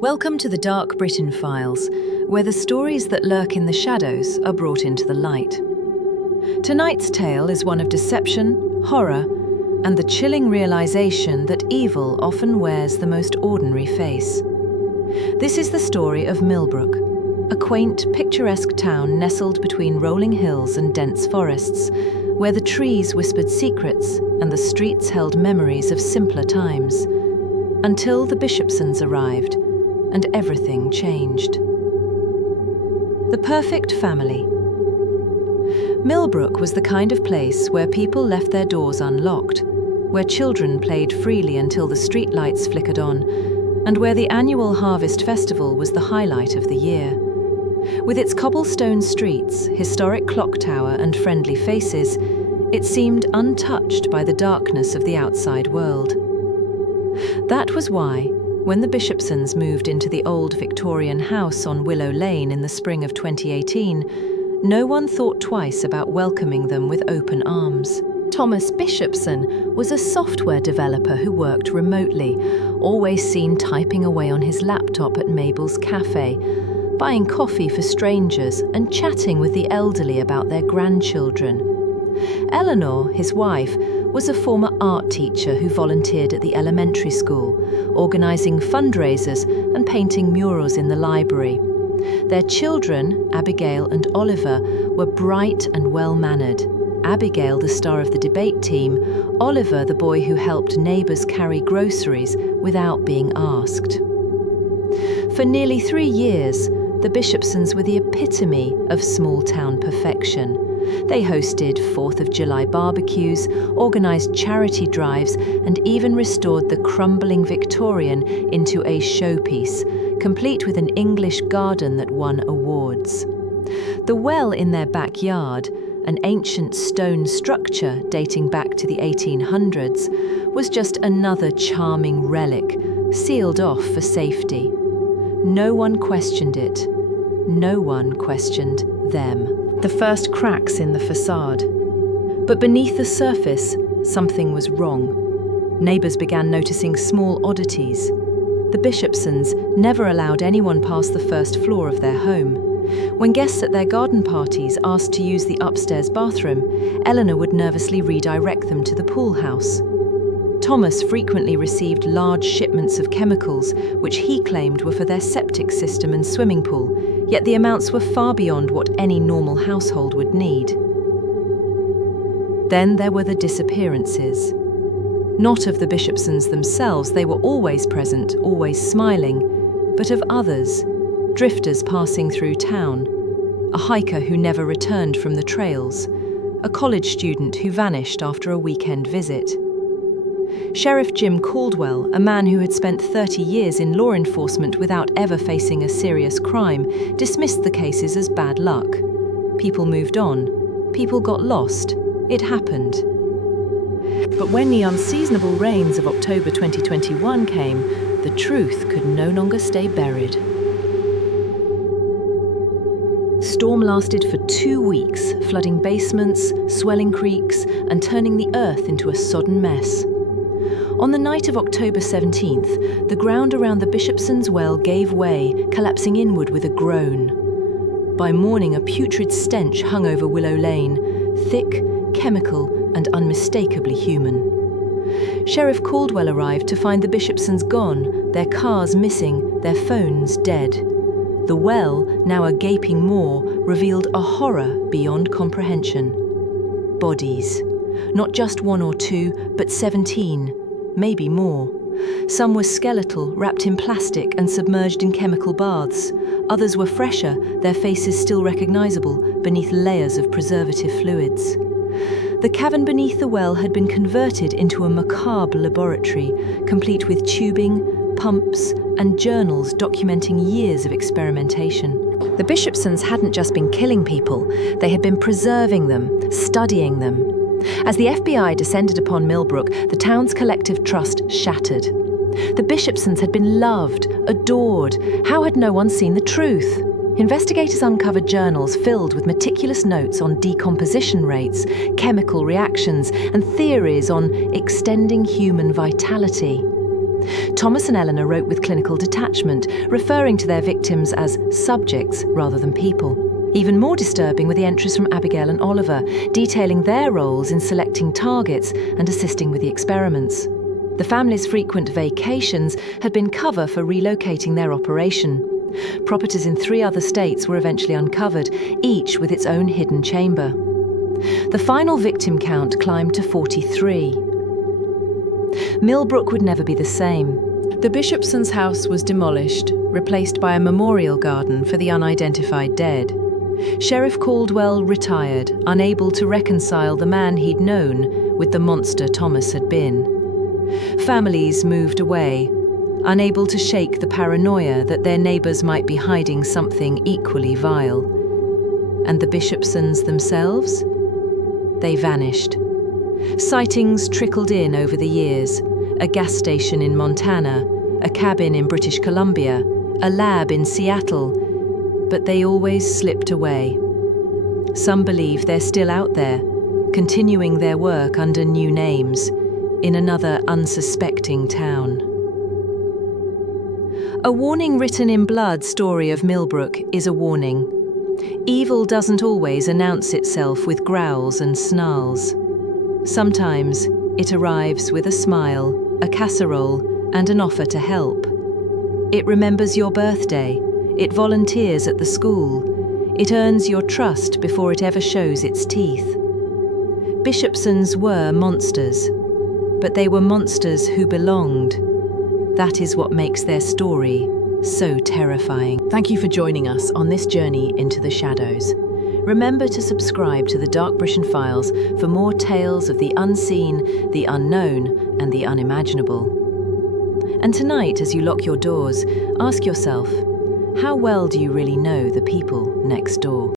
Welcome to the Dark Britain Files, where the stories that lurk in the shadows are brought into the light. Tonight's tale is one of deception, horror, and the chilling realization that evil often wears the most ordinary face. This is the story of Millbrook, a quaint, picturesque town nestled between rolling hills and dense forests, where the trees whispered secrets and the streets held memories of simpler times, until the Bishopsons arrived and everything changed. The perfect family. Millbrook was the kind of place where people left their doors unlocked, where children played freely until the streetlights flickered on, and where the annual Harvest Festival was the highlight of the year. With its cobblestone streets, historic clock tower, and friendly faces, it seemed untouched by the darkness of the outside world. That was why, when the Bishopsons moved into the old Victorian house on Willow Lane in the spring of 2018, no one thought twice about welcoming them with open arms. Thomas Bishopson was a software developer who worked remotely, always seen typing away on his laptop at Mabel's cafe, buying coffee for strangers and chatting with the elderly about their grandchildren. Eleanor, his wife, was a former art teacher who volunteered at the elementary school, organising fundraisers and painting murals in the library. Their children, Abigail and Oliver, were bright and well-mannered. Abigail, the star of the debate team, Oliver, the boy who helped neighbours carry groceries without being asked. For nearly 3 years, the Bishopsons were the epitome of small-town perfection. They hosted 4th of July barbecues, organised charity drives, and even restored the crumbling Victorian into a showpiece, complete with an English garden that won awards. The well in their backyard, an ancient stone structure dating back to the 1800s, was just another charming relic, sealed off for safety. No one questioned it. No one questioned them. The first cracks in the facade. But beneath the surface, something was wrong. Neighbours began noticing small oddities. The Bishopsons never allowed anyone past the first floor of their home. When guests at their garden parties asked to use the upstairs bathroom, Eleanor would nervously redirect them to the pool house. Thomas frequently received large shipments of chemicals, which he claimed were for their septic system and swimming pool, yet the amounts were far beyond what any normal household would need. Then there were the disappearances. Not of the Bishopsons themselves, they were always present, always smiling, but of others, drifters passing through town, a hiker who never returned from the trails, a college student who vanished after a weekend visit. Sheriff Jim Caldwell, a man who had spent 30 years in law enforcement without ever facing a serious crime, dismissed the cases as bad luck. People moved on. People got lost. It happened. But when the unseasonable rains of October 2021 came, the truth could no longer stay buried. The storm lasted for 2 weeks, flooding basements, swelling creeks, and turning the earth into a sodden mess. On the night of October 17th, the ground around the Bishopsons' well gave way, collapsing inward with a groan. By morning, a putrid stench hung over Willow Lane, thick, chemical, and unmistakably human. Sheriff Caldwell arrived to find the Bishopsons gone, their cars missing, their phones dead. The well, now a gaping maw, revealed a horror beyond comprehension. Bodies. Not just 1 or 2, but 17. Maybe more. Some were skeletal, wrapped in plastic and submerged in chemical baths. Others were fresher, their faces still recognizable, beneath layers of preservative fluids. The cavern beneath the well had been converted into a macabre laboratory, complete with tubing, pumps, and journals documenting years of experimentation. The Bishopsons hadn't just been killing people, they had been preserving them, studying them. As the FBI descended upon Millbrook, the town's collective trust shattered. The Bishopsons had been loved, adored. How had no one seen the truth? Investigators uncovered journals filled with meticulous notes on decomposition rates, chemical reactions, and theories on extending human vitality. Thomas and Eleanor wrote with clinical detachment, referring to their victims as subjects rather than people. Even more disturbing were the entries from Abigail and Oliver, detailing their roles in selecting targets and assisting with the experiments. The family's frequent vacations had been cover for relocating their operation. Properties in 3 other states were eventually uncovered, each with its own hidden chamber. The final victim count climbed to 43. Millbrook would never be the same. The Bishopsons' house was demolished, replaced by a memorial garden for the unidentified dead. Sheriff Caldwell retired, unable to reconcile the man he'd known with the monster Thomas had been. Families moved away, unable to shake the paranoia that their neighbours might be hiding something equally vile. And the Bishopsons themselves? They vanished. Sightings trickled in over the years: a gas station in Montana, a cabin in British Columbia, a lab in Seattle, but they always slipped away. Some believe they're still out there, continuing their work under new names, in another unsuspecting town. A warning written in blood story of Millbrook is a warning. Evil doesn't always announce itself with growls and snarls. Sometimes it arrives with a smile, a casserole, and an offer to help. It remembers your birthday. It volunteers at the school. It earns your trust before it ever shows its teeth. Bishopsons were monsters, but they were monsters who belonged. That is what makes their story so terrifying. Thank you for joining us on this journey into the shadows. Remember to subscribe to the Dark Britain Files for more tales of the unseen, the unknown, and the unimaginable. And tonight, as you lock your doors, ask yourself, how well do you really know the people next door?